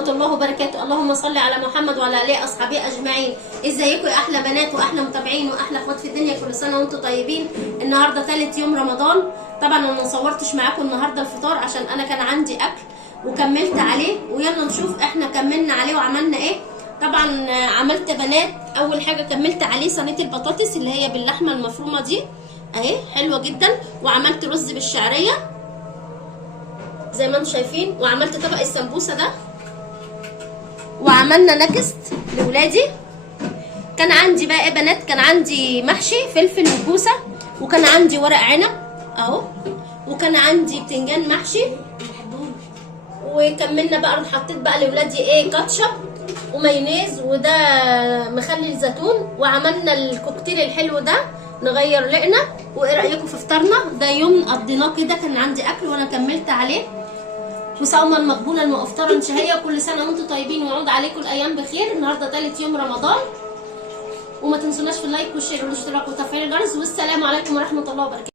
ورحمه الله وبركاته. اللهم صل على محمد وعلى اله اصحابه اجمعين. ازيكم يا احلى بنات واحلى متابعين واحلى اخوات في الدنيا، كل سنه وانتم طيبين. النهارده ثالث يوم رمضان. طبعا انا ما صورتش معاكم النهارده الفطار عشان انا كان عندي اكل وكملت عليه، ويلا نشوف احنا كملنا عليه وعملنا ايه. طبعا عملت بنات، اول حاجه كملت عليه صينيه البطاطس اللي هي باللحمه المفرومه دي اهي، حلوه جدا. وعملت رز بالشعريه زي ما انتم شايفين، وعملت طبق السمبوسه ده، وعملنا نكست لولادي. كان عندي بقى ايه بنات، كان عندي محشي فلفل وكوسه، وكان عندي ورق عنب اهو، وكان عندي بتنجان محشي. وكملنا بقى، حطيت بقى لولادي ايه كاتشب ومايونيز، وده مخلل زيتون. وعملنا الكوكتيل الحلو ده نغير لقنا. وايه رايكم في فطارنا ده؟ يوم قضيناه كده، كان عندي اكل وانا كملت عليه. وصوما مقبولا وافطارا شهيه، كل سنه وانتم طيبين ويعود عليكم الايام بخير. النهارده ثالث يوم رمضان، وما تنسوناش في اللايك والشير والاشتراك وتفعيل الجرس. والسلام عليكم ورحمه الله وبركاته.